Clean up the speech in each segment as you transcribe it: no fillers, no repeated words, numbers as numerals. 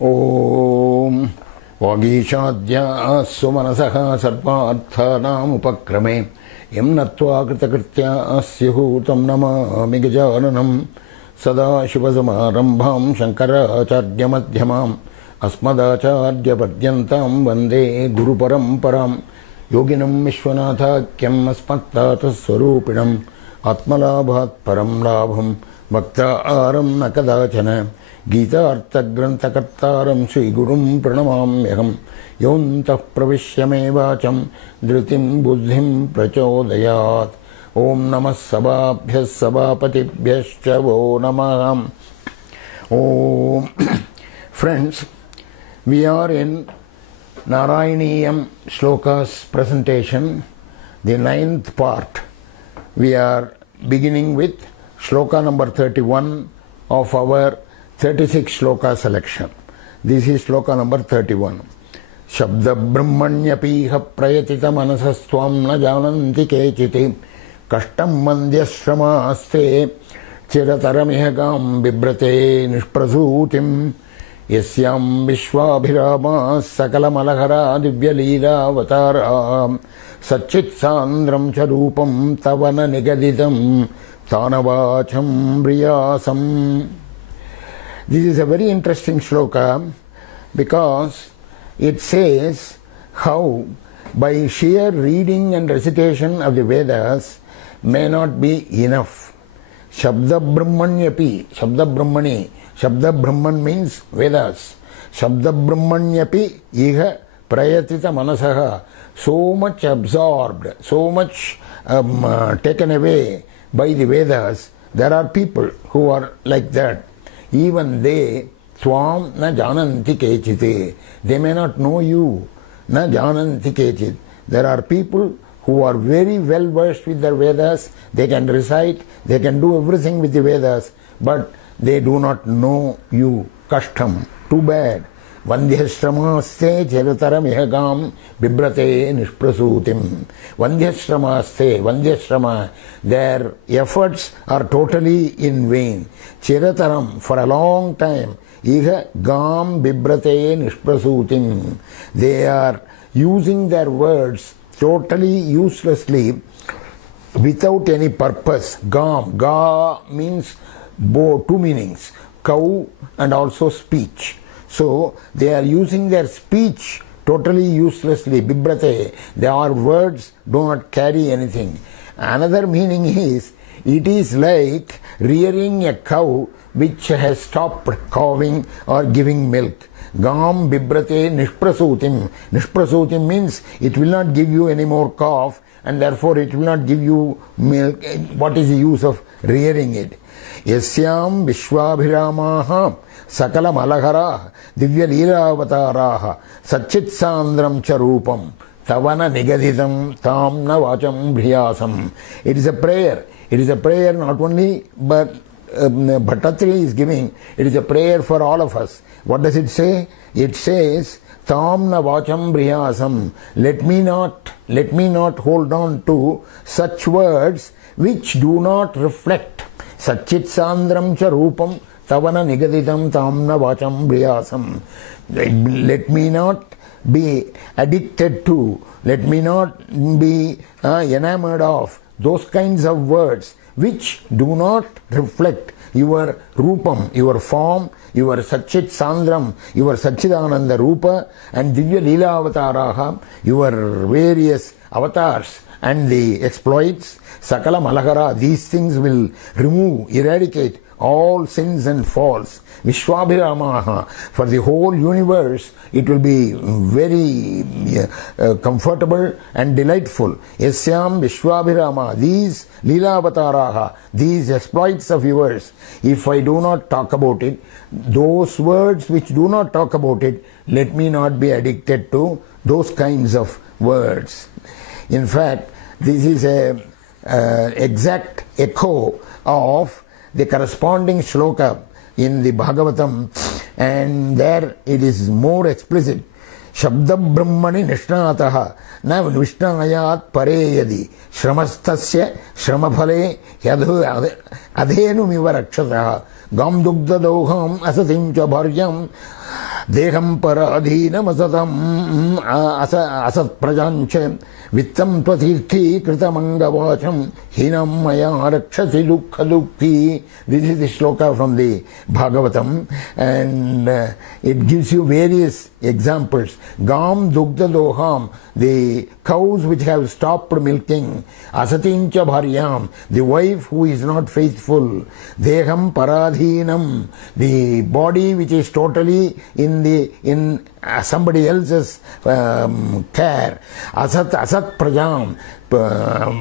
Om Vagishadya Sumanasah Sarvarthanam Upakrame Yam Natva Kritakritya Asyuhu Tam Namami Gajananam Sada Shivasamarambham Shankaracharya Madhyamam Asmadacharya Padyantam Vande Guru Paramparam Yoginam Vishwanathakyam Asmattata Swarupinam Atmalabhat Param Labham Bhakta Aram Nakadachana Gita Artha Grantha Kartaram Sri Gurum Pranamamyaham Yontah Pravishyame Vacham Dhritim Buddhim Prachodayat Om Namah Sababhyas Sabapatibhyascha Vo Namaham. Om. Friends, we are in Narayaneeyam Shlokas presentation, the 9th part. We are beginning with Shloka number 31 of our 36 Shloka selection. This is Shloka number 31. Shabda Brahmanyapiha Prayatita Manasastvam na jananti kechiti Kashtam Mandyashramaste Chirataramihagam Bibrate Nishprasutim Yasyam Vishwabhirama Sakalamalahara Divyalila Vatara Satchit Sandram Charupam Tavana Nigaditam Tanavacham Briyasam. This is a very interesting shloka because it says how by sheer reading and recitation of the Vedas may not be enough. Shabda Brahmanyapi, Shabda Brahmani, Shabda Brahman means Vedas. Shabda Brahmanyapi iha prayatita manasaha, so much absorbed, so much taken away by the Vedas. There are people who are like that. Even they, Swam na jananti kechite, they may not know you. Na jananti kechit. There are people who are very well versed with their Vedas, they can recite, they can do everything with the Vedas, but they do not know you. Kashtam. Too bad. Vandhyashramaste chirataramihagam bibrate nishprasutim. Vandhyashramaste, Vandhyashrama, their efforts are totally in vain. Chirataram, for a long time, iha gam bibrate nishprasutim. They are using their words totally uselessly without any purpose. Gam, ga means two meanings, cow and also speech. So they are using their speech totally uselessly. Bibrate, their words do not carry anything. Another meaning is, it is like rearing a cow which has stopped calving or giving milk. Gam bibrate nishprasutim. Nishprasutim means it will not give you any more calf and therefore it will not give you milk. What is the use of rearing it? Yasyam Vishwabhiramaha Sakala Malahara Divya Leelavataraha Satchit Sandram Charupam Tavana Nigaditam Tam Navacham Briyasam. It is a prayer. It is a prayer not only but Bhattaji is giving, it is a prayer for all of us. What does it say? It says, Tam Navacham Briyasam. Let me not hold on to such words which do not reflect. Satchit Sandram Charupam Tavana Nigaditam Tamna Vacham Briyasam. Let me not be addicted to, let me not be enamored of those kinds of words which do not reflect your Rupam, your form, your Satchit Sandram, your Satchidananda Rupa and Divya Leela Avataraha, your various avatars and the exploits. Sakala Malakara, these things will remove, eradicate all sins and faults. Vishwabhiramaha, for the whole universe it will be very comfortable and delightful. Yasyam Vishwabhirama, these Leelavataraha, these exploits of yours, if I do not talk about it, those words which do not talk about it, let me not be addicted to those kinds of words. In fact, this is a exact echo of the corresponding shloka in the Bhagavatam, and there it is more explicit. Shabda Brahmani Nishnataha na Vishnayat Pareyadi Shramastasya Shramafale Yadhu Adhenu Miva Rakshataha Gam Dugda Doham Asatim Cha Bharyam Deham paradhinam asatam asat prajancha vittam tvatirthi kritamanga vacham hinam maya rakshasi dukkha dukhi. This is the shloka from the Bhagavatam, and it gives you various examples. Gam dugdha doham, the cows which have stopped milking. Asatincha bharyam, the wife who is not faithful. Deham paradhinam, the body which is totally in somebody else's care. Asat prajam,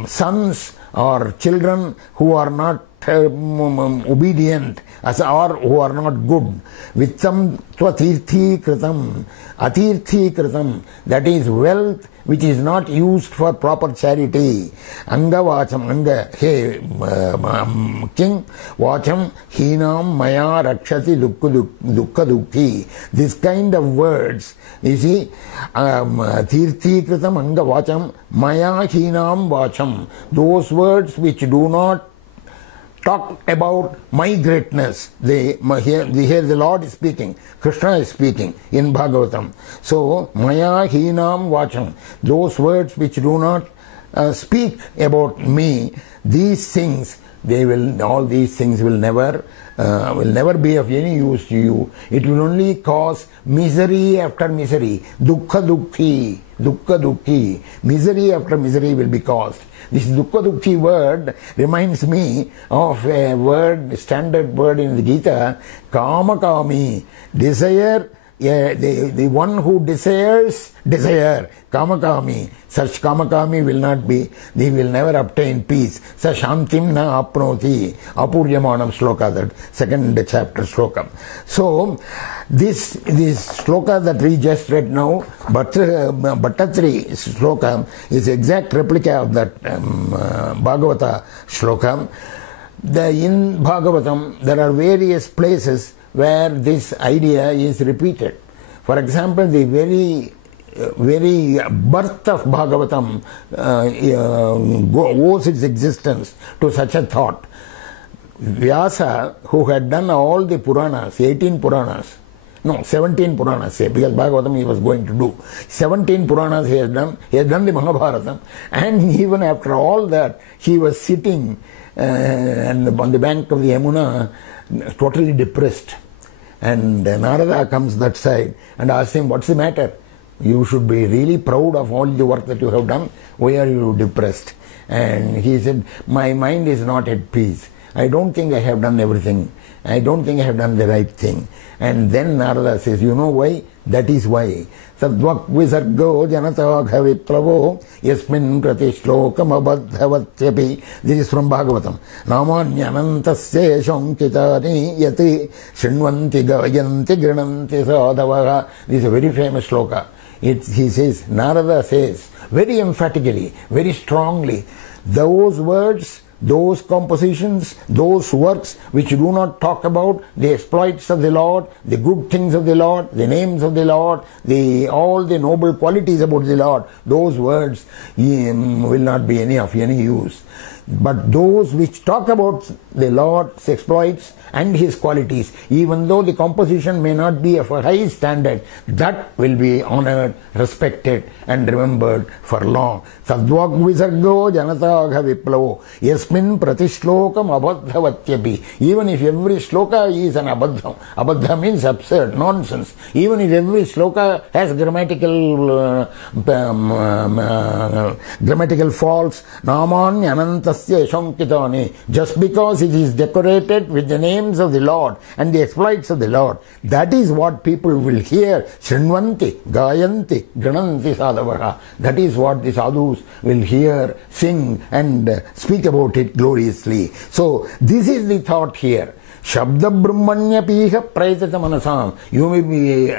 sons or children who are not obedient or who are not good. Vittam tvatirthi kritam, atirthi kritam, that is wealth which is not used for proper charity. Anga vacham, anga, hey king, vacham hinam maya rakshati dukkha dukhi. This kind of words, you see, tirthi kritam anga vacham maya hinam vacham, those words which do not talk about my greatness. Here the Lord is speaking, Krishna is speaking in Bhagavatam. So, maya hinam vacham, those words which do not speak about me, these things, all these things will never be of any use to you. It will only cause misery after misery. Dukkha dukhi. Misery after misery will be caused. This dukkha dukhi word reminds me of a standard word in the Gita, kama kami, desire. The one who desires desire, kamakami. Such kamakami will not be, they will never obtain peace. Sa shantim na apnoti, apuryamanam shloka, that second chapter shloka. So, this shloka that we just read now, Bhattaji shloka, is exact replica of that Bhagavata shloka. In Bhagavatam, there are various places where this idea is repeated. For example, the very birth of Bhagavatam owes its existence to such a thought. Vyasa, who had done all the Puranas, 17 Puranas, because Bhagavatam he was going to do. 17 Puranas he has done the Mahabharata, and even after all that, he was sitting on the bank of the Yamuna, totally depressed. And Narada comes that side and asks him, what's the matter? You should be really proud of all the work that you have done. Why are you depressed? And he said, my mind is not at peace. I don't think I have done everything. I don't think I have done the right thing. And then Narada says, you know why? That is why. Sadvak visargo janatagha viplavo yasmin prati shlokam abadhavatyapi. This is from Bhagavatam. Namanyanantasya shankitani yati shinvanti gayanti grinanti sadavaha. This is a very famous shloka. He says, Narada says, very emphatically, very strongly, those words, those compositions, those works which do not talk about the exploits of the Lord, the good things of the Lord, the names of the Lord, all the noble qualities about the Lord, those words will not be of any use. But those which talk about the Lord's exploits and His qualities, even though the composition may not be of a high standard, that will be honored, respected and remembered for long. Sadvak visargo janatagha viplavo yasmin pratishlokam abadhavatyapi. Even if every shloka is an abadha, abadha means absurd, nonsense. Even if every shloka has grammatical faults, naman anantasya shankitani, just because it is decorated with the names of the Lord and the exploits of the Lord, that is what people will hear. Srinvanti, gayanti, grananti sadavaha. That is what the sadhus will hear, sing and speak about it gloriously. So this is the thought here. Shabda Brahmanya Piha Praitata Manasam. You may be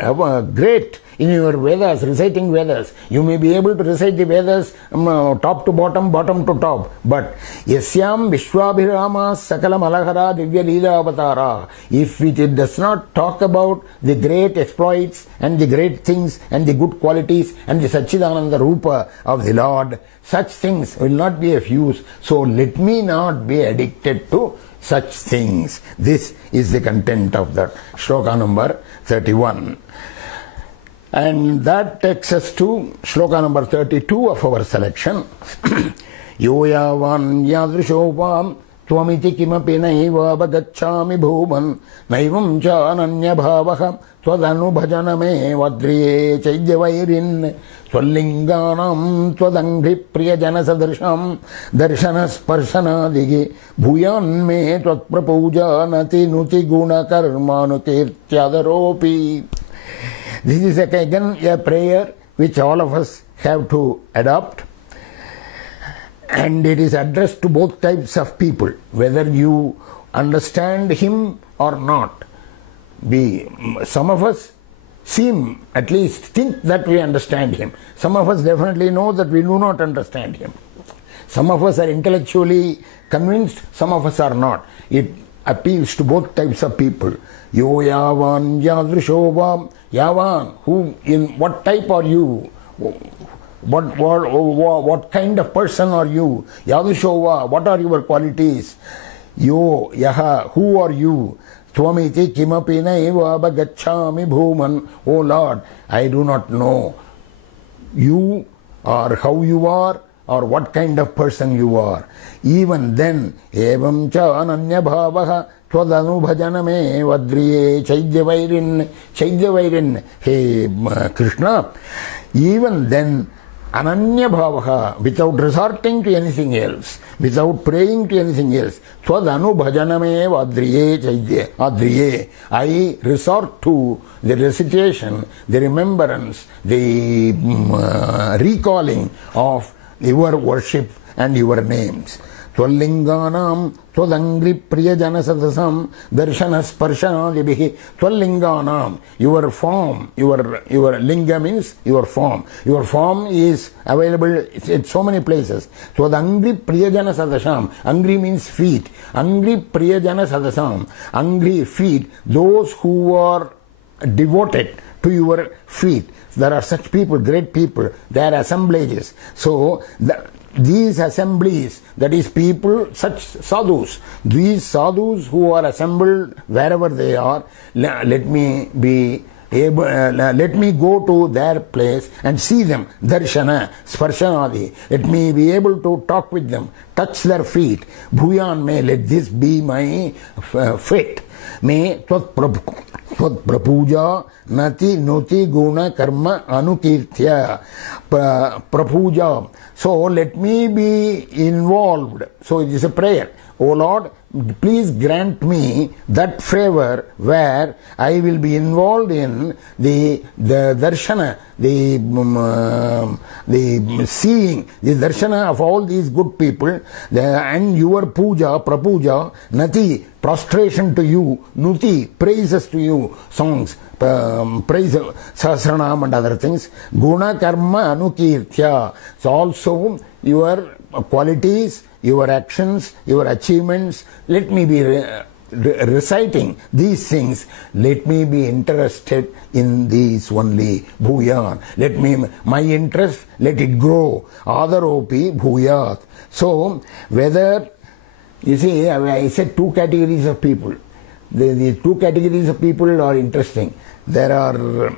great in your Vedas, reciting Vedas. You may be able to recite the Vedas top to bottom, bottom to top. But Yasyam Vishwabhirama Sakala Malahara Divya Leela Avatara. If it does not talk about the great exploits and the great things and the good qualities and the Satchidananda Rupa of the Lord, such things will not be of use. So let me not be addicted to such things. This is the content of the shloka number 31. And that takes us to shloka number 32 of our selection. Yoyavan yadrishovam tvamiti kimapi naiva avagacchami bhuvan naivam cha ananya bhavaha tvadanubhajaname vadriye chaidhyavairin tvallinganam tvadanghi priyajana sadrisham darshana sparshanadigi bhuyan me tvatprapuja nati nuti guna karmanukirtyadaropi. This is again a prayer which all of us have to adopt, and it is addressed to both types of people, whether you understand him or not. Some of us seem, at least think that we understand him. Some of us definitely know that we do not understand him. Some of us are intellectually convinced, some of us are not. It appeals to both types of people. Yo yavan yadrishovam. Yavan, who, in what type are you? What kind of person are you? Yadrishova, what are your qualities? Yo, yaha, who are you? Tvamiti kimapi naiva abhagacchami bhuman. Oh Lord, I do not know you or how you are or what kind of person you are. Even then, evam cha ananya bhavaha tvadanubhajaname vadriye chaidyavairin. Hey Krishna, even then, ananya bhavaha, without resorting to anything else, without praying to anything else, tvadanubhajaname vadriye, I resort to the recitation, the remembrance, the recalling of your worship and your names. Tvallinganam twadangri priyajana sadasam darshana sparshanadibihi. Tvallinganam, your form, your linga means your form. Your form is available in so many places. Twadangri priyajana sadasam. Angri means feet. Angri priyajana sadasam. Angri feet. Those who are devoted to your feet. There are such people, great people. They are assemblages. So these assemblies, that is people, such sadhus, these sadhus who are assembled wherever they are, let me go to their place and see them, darshana, sparshanadi. Let me be able to talk with them, touch their feet. Bhuyan me, let this be my fate. Me tvat prapuja nati nuti guna karma anukirtya. Prapuja. So let me be involved. So it is a prayer. O Lord, please grant me that favor where I will be involved in the darshana, the seeing, the darshana of all these good people, and your puja, prapuja, nati, prostration to you, nuti, praises to you, songs, praise, sahasranam and other things, guna karma anukirtya. So also your qualities, your actions, your achievements, let me be reciting these things. Let me be interested in these only. Bhuyan. Let me, my interest, let it grow. Adaropi bhuyat. So, whether, you see, I said two categories of people. The two categories of people are interesting. There are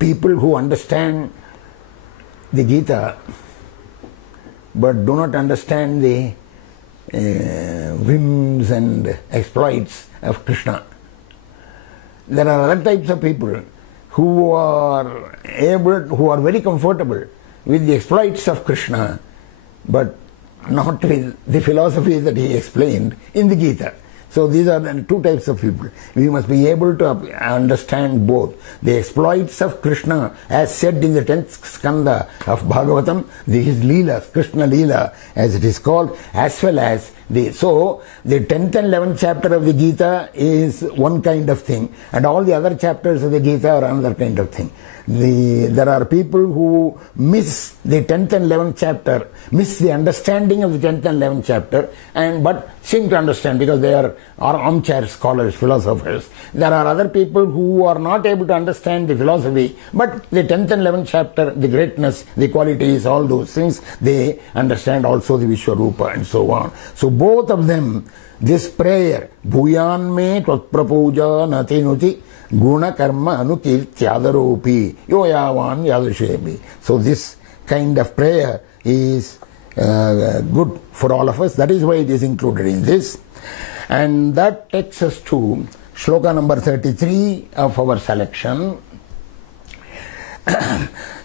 people who understand the Gita but do not understand the whims and exploits of Krishna. There are other types of people who are very comfortable with the exploits of Krishna, but not with the philosophy that he explained in the Gita. So these are the two types of people. We must be able to understand both. The exploits of Krishna, as said in the 10th skanda of Bhagavatam, this is Leela, Krishna Leela, as it is called, as well as the 10th and 11th chapter of the Gita is one kind of thing, and all the other chapters of the Gita are another kind of thing. There are people who miss the 10th and 11th chapter, miss the understanding of the 10th and 11th chapter, but seem to understand because they are are armchair scholars, philosophers. There are other people who are not able to understand the philosophy, but the 10th and 11th chapter, the greatness, the qualities, all those things, they understand also the Vishwarupa and so on. So both of them, this prayer, Bhuyan me tvatprapuja natinuti guna karma anukirtyadaropi yoyavan yadushebi. So this kind of prayer is good for all of us. That is why it is included in this. And that takes us to shloka number 33 of our selection.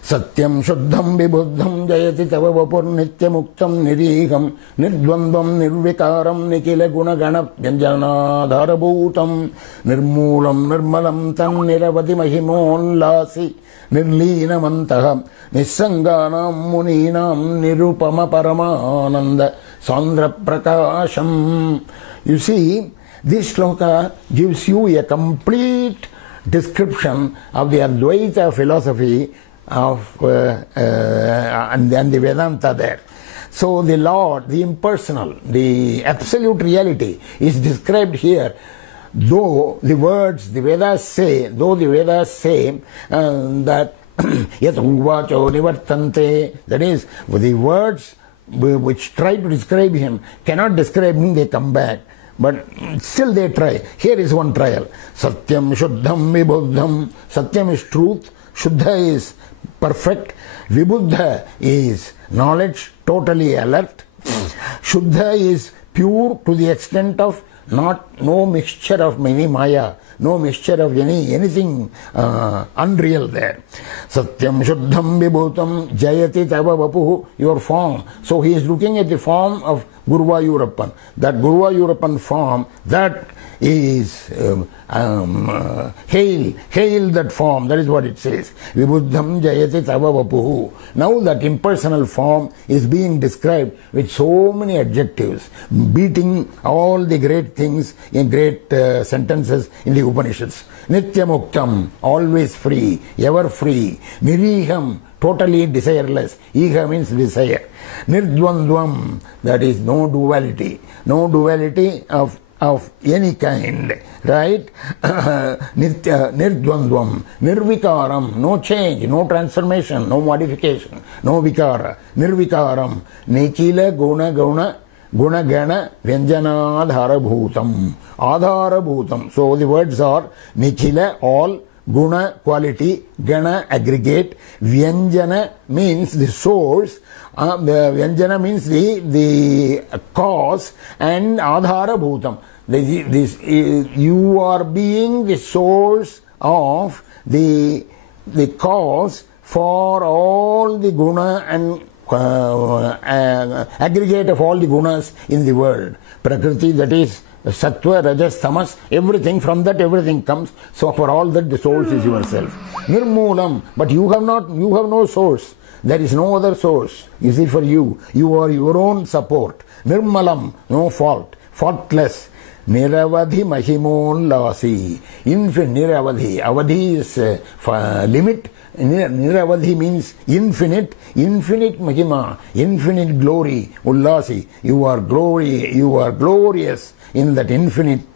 Satyam Shuddham Vibhuddham Jayati Tava Vapur Nityamuktam Niriham Nirdvandvam Nirvikaram Nikila Gunagana Vyanjanadharabhutam Nirmulam Nirmalam Tan Niravati Mahimon Lasi Nirlinamantaha Nisanganam Muninam Nirupama Paramananda Sandra Prakasham. You see, this shloka gives you a complete description of the Advaita philosophy of and the Vedanta there. So the Lord, the impersonal, the absolute reality is described here. Though the words, the Vedas say that yat uvacho nivartante, that is, the words which try to describe him cannot describe him, they come back. But still they try. Here is one trial. Satyam Shuddham Vibhuddham. Satyam is truth. Shuddha is perfect. Vibhuddha is knowledge, totally alert. Shuddha is pure to the extent of no mixture of many maya, no mixture of anything unreal there. Satyam Shuddham Vibhutam Jayati Tava Vapuhu, your form. So he is looking at the form of Guruvayoorappan. That Guruvayoorappan form, that is hail that form. That is what it says. Vibhuddham Jayati Tava Vapuhu. Now that impersonal form is being described with so many adjectives, beating all the great things in great sentences in the Upanishads. Nityamuktam, always free, ever free. Niriham, totally desireless. Iha means desire. Nirdvandvam, that is no duality of any kind, right? Nirdvandvam, nirvikaram, no change, no transformation, no modification, no vikara. Nirvikaram, nikila guna gana vyanjanadharabhutam. Adharabhutam. So the words are nikhila, all, guna, quality, gana, aggregate, vyanjana means the source, the vyanjana means the cause, and adharabhutam. You are being the source of the cause for all the guna and aggregate of all the gunas in the world. Prakriti, that is Sattva, Rajas, Tamas, everything, from that everything comes. So for all that the source is yourself. Nirmulam, but you have no source. There is no other source. You see, for you are your own support. Nirmalam, no fault, faultless. Niravadhi Mahimon Lasi. Infinite Niravadhi. Avadhi is limit. Niravadhi means infinite Mahima, infinite glory. Ullasi. You are glorious in that infinite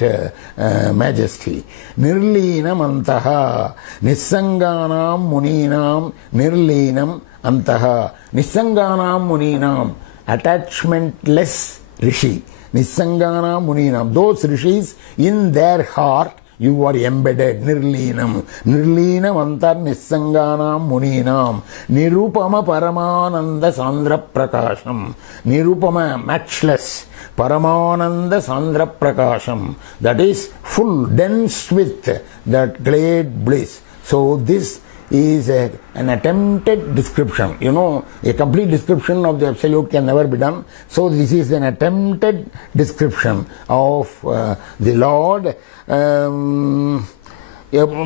majesty. Nirlinam antaha. Nisanganam muninam. Nirlinam antaha. Nisanganam muninam. Attachmentless rishi. Nisangana Muninam. Those rishis, in their heart, you are embedded. Nirlinam. Nirlinam antar Nisangana Muninam. Nirupama Paramananda Sandra Prakasham. Nirupama, matchless. Paramananda Sandra Prakasham. That is full, dense with that great bliss. So this is an attempted description. You know, a complete description of the Absolute can never be done. So this is an attempted description of the Lord.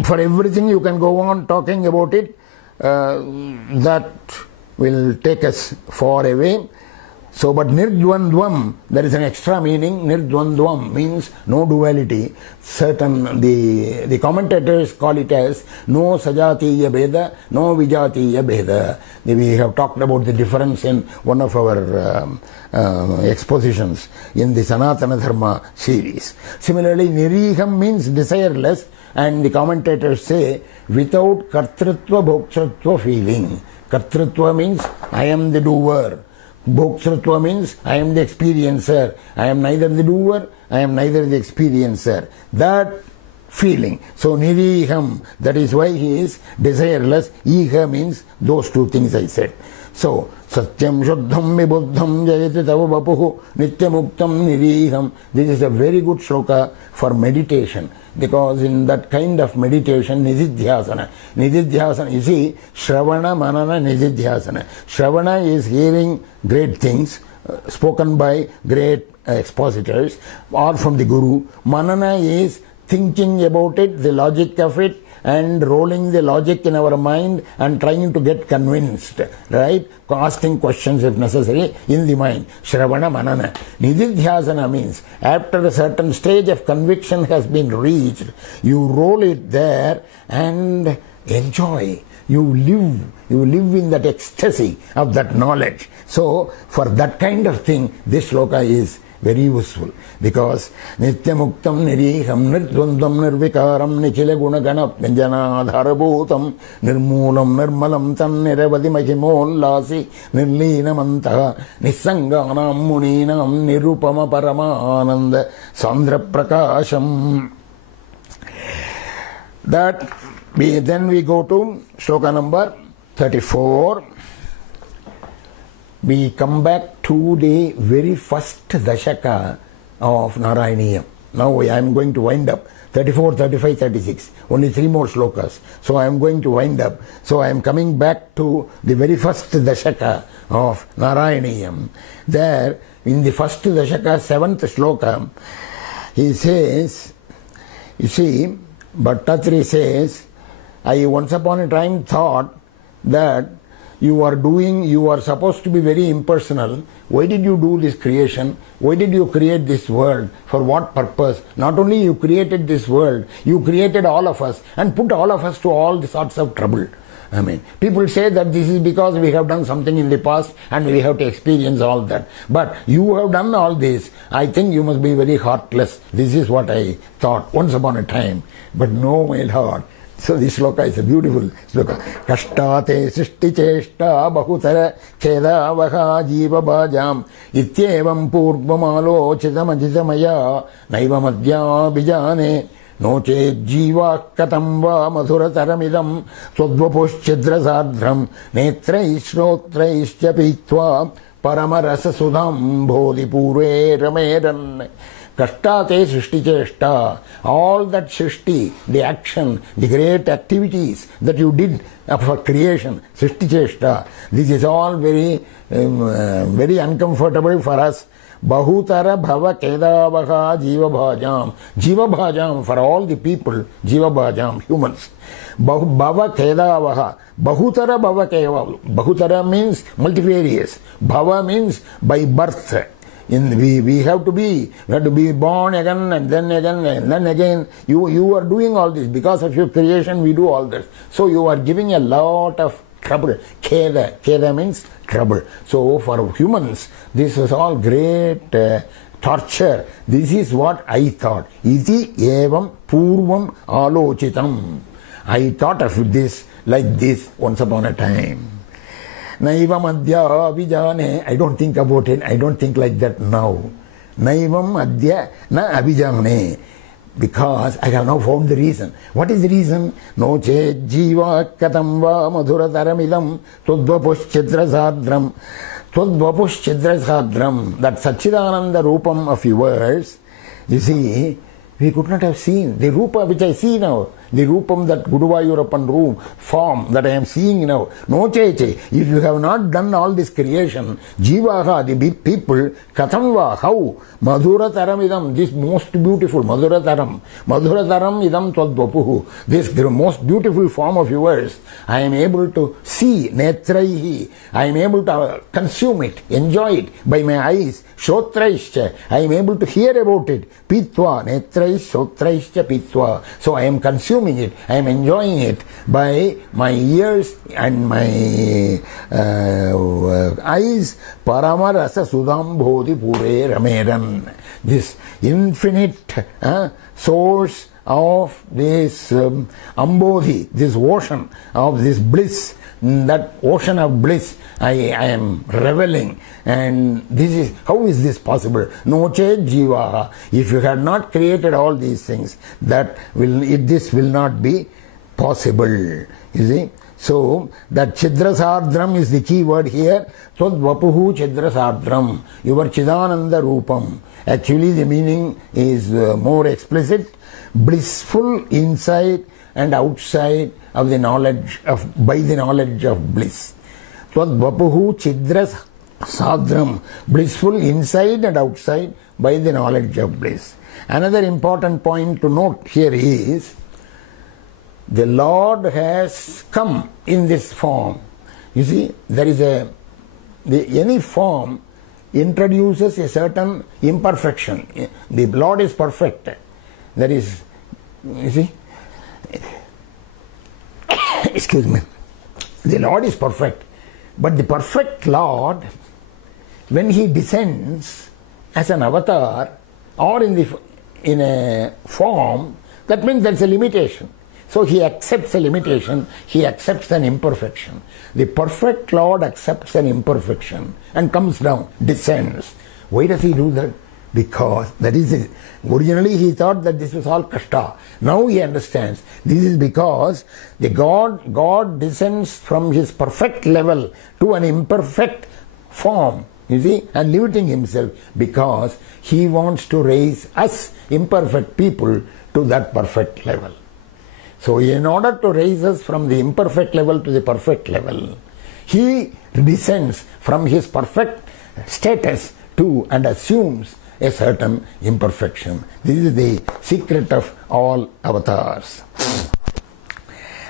For everything you can go on talking about it. That will take us far away. So, but nirdvandvam, there is an extra meaning. Nirdvandvam means no duality. The commentators call it as no sajatiya bheda, no vijatiya bheda. We have talked about the difference in one of our expositions in the Sanatana Dharma series. Similarly, niriham means desireless, and the commentators say without kartrutva bhoktrutva feeling. Kartrutva means I am the doer. Bhoktrutva means I am the experiencer. I am neither the doer, I am neither the experiencer. That feeling. So niriham, that is why he is desireless. Iha means those two things I said. So, satyam shuddham vibuddham jayati tava vapuhu nityamuktam niriham. This is a very good shloka for meditation, because in that kind of meditation, nididhyasana, you see, shravana, manana, nididhyasana. Shravana is hearing great things spoken by great expositors or from the Guru. Manana is thinking about it, the logic of it, and rolling the logic in our mind and trying to get convinced, right? Asking questions if necessary in the mind. Shravana Manana. Nididhyasana means after a certain stage of conviction has been reached, you roll it there and enjoy. You live in that ecstasy of that knowledge. So, for that kind of thing, this shloka is very useful, because nityamuktam niriham nirdvandam nirvikaram nikhila gunagana vyanjanadharabhutam nirmoolam nirmalam tan niravadi mahimollasi nirleenamantaha nissanganam muninam nirupama paramananda sandra prakasham. Then we go to shloka number 34. We come back to the very first dashaka of Narayaneeyam. Now I am going to wind up 34, 35, 36. Only 3 more shlokas. So I am going to wind up. So I am coming back to the very first dashaka of Narayaneeyam. There, in the first dashaka, 7th shloka, he says, you see, Bhattaji says, I once upon a time thought that you are supposed to be very impersonal. Why did you do this creation? Why did you create this world? For what purpose? Not only you created this world, you created all of us and put all of us to all the sorts of trouble. I mean, people say that this is because we have done something in the past and we have to experience all that. But you have done all this. I think you must be very heartless. This is what I thought once upon a time. But no, my Lord. So this shloka is a beautiful shloka. Kashtate srishti cheshta bahutara chedavaha jiva bhajam ityevam purvamalochitam ajitamaya naiva madhya bijane noche jiva katam va madhurataramidam swadvapushchidra sadhram netraishrotraishcha pitva paramarasa sudham bodhi purve rameran. Kashtate srishti cheshta, all that srishti, the action, the great activities that you did for creation, srishti cheshta, this is all very uncomfortable for us. Bahutara bhava kedavaha jiva bhajam. Jiva bhajam, for all the people, jiva bhajam, humans. Bhava kedavaha. Bahutara bhava kedavaha. Bahutara means multifarious. Bhava means by birth. We have to be born again and then again and then again. You are doing all this because of your creation. We do all this. So you are giving a lot of trouble. Keda means trouble. So for humans, this was all great torture. This is what I thought. Iti evam purvam alochitam. I thought of this like this once upon a time. Naivam adya abhijane. I don't think about it. I don't think like that now. Naivam adya na abhijane. Because I have now found the reason. What is the reason? No che jiva katam va madhura taramidam tudvapushchidra sadram. Tudvapushchidra sadram. That Satchidananda Rupam of yours, you see, we could not have seen. The Rupa which I see now, the Rupam, that Guruvayurapan room, form that I am seeing now. No cheche. If you have not done all this creation, Jivaha, the big people, Katamva, how? Madhura Taram idam, this most beautiful, Madhura Taram idam Tadvapuhu, this most beautiful form of yours, I am able to see, Netraihi, I am able to consume it, enjoy it by my eyes, Shotraischa, I am able to hear about it, Pitva, Netrais, Shotraischa, Pitva. So I am consuming it, I am enjoying it by my ears and my eyes, Paramarasa Sudambodhi Pure Rameran. This infinite source of this Ambodhi, this ocean of this bliss, that ocean of bliss, I am reveling. And this is, how is this possible? No chet jiva. If you had not created all these things, this will not be possible. You see? So, that Chidrasardram is the key word here. Tadvapuhu Chidrasardram. Your Chidananda Rupam. Actually, the meaning is more explicit. Blissful inside and outside of the knowledge of, by the knowledge of bliss. Tadvapuhu Chidrasardram. Blissful inside and outside by the knowledge of bliss. Another important point to note here is, the Lord has come in this form. You see, there is any form introduces a certain imperfection. The Lord is perfect. That is, you see, excuse me, the Lord is perfect. But the perfect Lord, when He descends as an avatar or in a form, that means there is a limitation. So He accepts a limitation, He accepts an imperfection. The perfect Lord accepts an imperfection and comes down, descends. Why does He do that? Because that is it. Originally He thought that this was all kashta. Now He understands. This is because the God descends from His perfect level to an imperfect form, you see, and limiting Himself, because He wants to raise us imperfect people to that perfect level. So in order to raise us from the imperfect level to the perfect level, He descends from His perfect status to and assumes a certain imperfection. This is the secret of all avatars.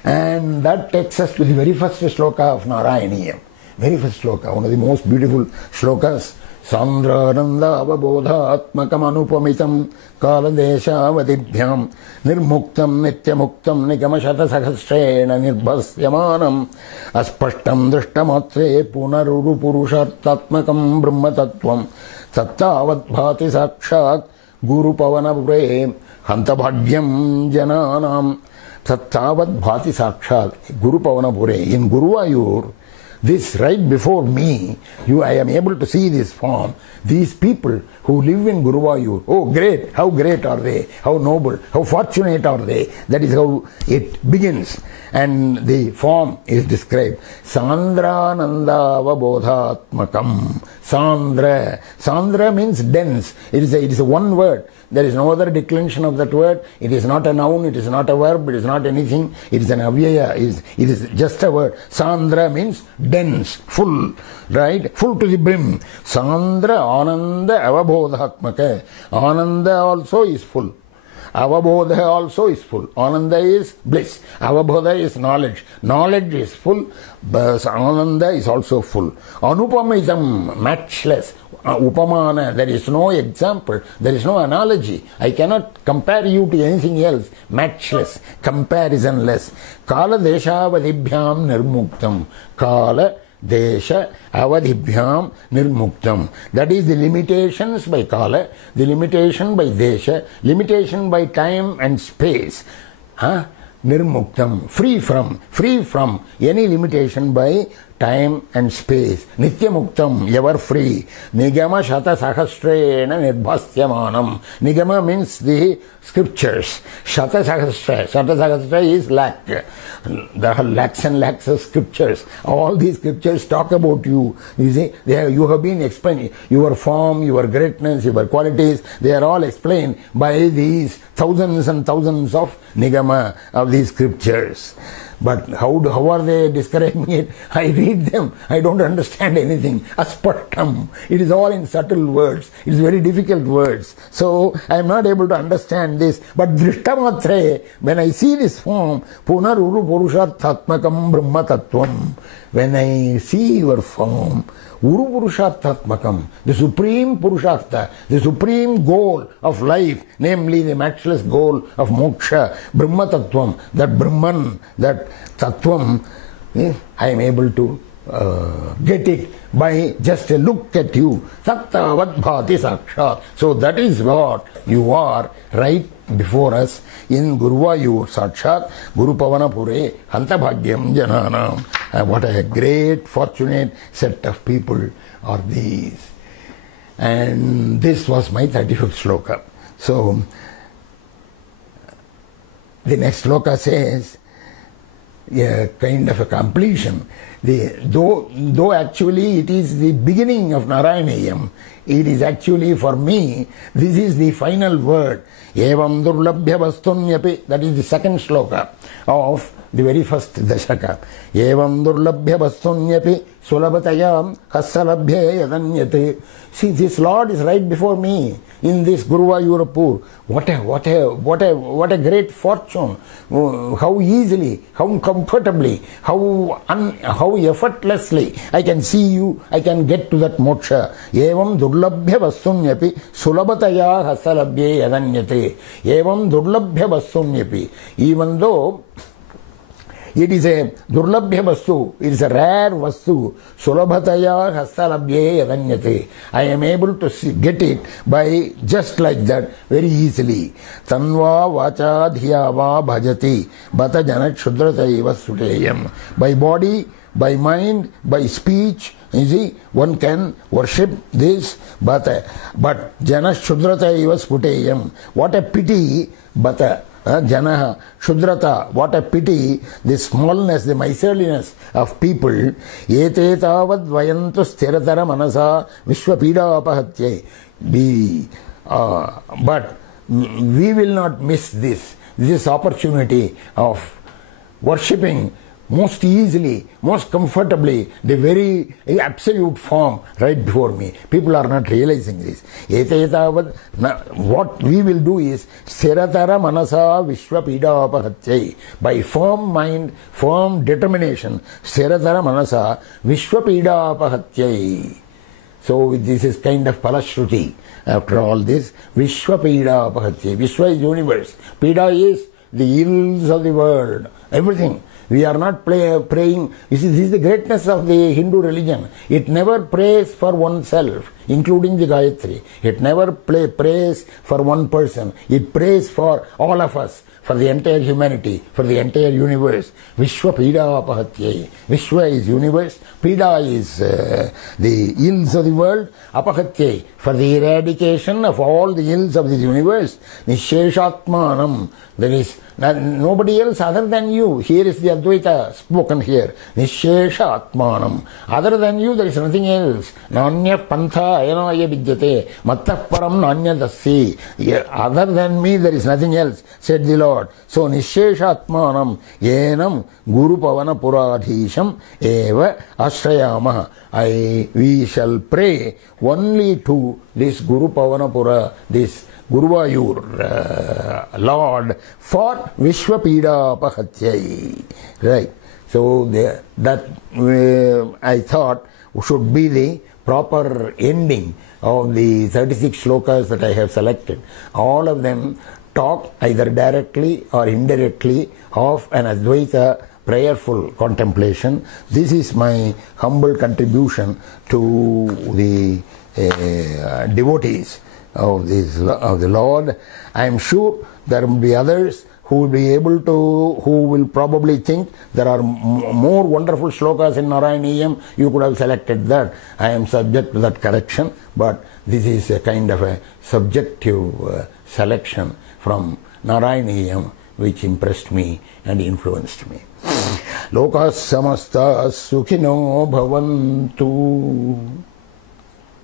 And that takes us to the very first shloka of Narayaneeyam. Very first shloka, one of the most beautiful shlokas. Sandrananda avabodhatmakam anupamitam kaladeshavadibhyam nirmuktam nityamuktam nigamashata sahasrena nirbhasyamanam aspashtam drishtamatre punarurupurushartatmakam brahmatattvam tattavadbhati sakshat gurupavanapure hantabhagyam jananam tattavadbhati sakshat gurupavanapure. In Guruvayoor, this right before me, I am able to see this form. These people who live in Guruvayoor, oh great, how great are they, how noble, how fortunate are they. That is how it begins. And the form is described. Sandrananda avabodhatmakam. Sandra. Sandra means dense. It is a one word. There is no other declension of that word. It is not a noun, it is not a verb, it is not anything. It is an avyaya. It is just a word. Sandra means dense, full, right? Full to the brim. Sandra ananda avabodhatmaka. Ananda also is full. Avabodha also is full. Ananda is bliss. Avabodha is knowledge. Knowledge is full. But Ananda is also full. Anupamitam, matchless. Upamana, there is no example, there is no analogy. I cannot compare you to anything else. Matchless, comparisonless. Kala desha avadibhyam nirmuktam. Kala desha avadibhyam nirmuktam. That is the limitations by kala, the limitation by desha, limitation by time and space. Nirmuktam, free from any limitation by time and space. Nityamuktam, ever free. Nigama shata sahasrena nirbhasyamanam. Nigama means the scriptures. Shata sahasra is lakh. There are lakhs and lakhs of scriptures. All these scriptures talk about you. You see, you have been explained. Your form, your greatness, your qualities, they are all explained by these thousands and thousands of nigama of these scriptures. But how are they describing it? I read them. I don't understand anything. Aspattam. It is all in subtle words. It is very difficult words. So I am not able to understand this. But drishtamatre, when I see this form, punaruru purusharthatmakam brahma tattvam. When I see your form, Uru Purusharthatmakam, the supreme Purushartha, the supreme goal of life, namely the matchless goal of moksha, Brahma Tattvam, that Brahman, that Tattvam, I am able to get it by just a look at you. Tattavad bhati sakshat. So that is what you are right before us in Guruvayoor Sakshat, Guru Pavana Pure, Hanta Bhagyam Jananam. And what a great, fortunate set of people are these. And this was my 35th sloka. So, the next sloka says, a kind of a completion. Though actually it is the beginning of Narayaneeyam, it is actually for me, this is the final word. Evam durlabhya vastunyapi, that is the second sloka of the very first dashaka. Evam durlabhya vastunyapi sulabhatayam hasalabhya yadanyate. See, this Lord is right before me in this Guruvayoor. What a great fortune. How easily, how comfortably, how effortlessly I can see you, I can get to that moksha. Evam durlabhya vasunyapi sulabhataya hasalabhya yadanyate. Evam durlabhya vasunyapi. Even though it is a durlabhya vastu, it is a rare vastu, sulabhataya hasalabhya yadanyate. I am able to get it by just like that, very easily. Tanva vacha dhyava bhajati bata janat shudrataiva suteyam. By body, by mind, by speech, you see, one can worship this, but jana shudrataiva sputeyam. What a pity, bata. Janaha, Shudrata, what a pity, the smallness, the miserliness of people. Ete tavad vayantu stiratara manasa vishwapida apahatye. But we will not miss this opportunity of worshipping most easily, most comfortably, the very absolute form right before me. People are not realizing this. What we will do is Siratara Manasa Vishwapida Apahatyai. By firm mind, firm determination, Siratara Manasa Vishwapida Apahatyai. So this is kind of Palashruti. After all this, Vishwapida Apahatyai. Vishwa is universe. Pida is the ills of the world. Everything. We are not praying. You see, this is the greatness of the Hindu religion. It never prays for oneself, including the Gayatri. It never prays for one person. It prays for all of us, for the entire humanity, for the entire universe. Vishwa Pida Apahatyai. Vishwa is universe. Pida is the ills of the world. Apahatyai, for the eradication of all the ills of this universe. Nisheshatmanam. There is nobody else other than you. Here is the Advaita spoken here. Nishesha Atmanam. Other than you, there is nothing else. Nanya Pantha Ayanaya Vidyate. Mattah Param Nanya Dasi. Other than me, there is nothing else, said the Lord. So Nishesha Atmanam Yenam Guru Pavana Puradhisham Eva Ashrayama. We shall pray only to this Guru Pavana Pura, this Guruvayoor Lord, for Vishwapida Apahatyai. Right. So that I thought should be the proper ending of the 36 slokas that I have selected. All of them talk either directly or indirectly of an Advaita prayerful contemplation. This is my humble contribution to the devotees of the Lord. I am sure there will be others who will be able to, who will probably think there are more wonderful shlokas in Narayaneeyam, you could have selected that. I am subject to that correction, but this is a kind of a subjective selection from Narayaneeyam which impressed me and influenced me. Lokas samasta sukhino bhavantu.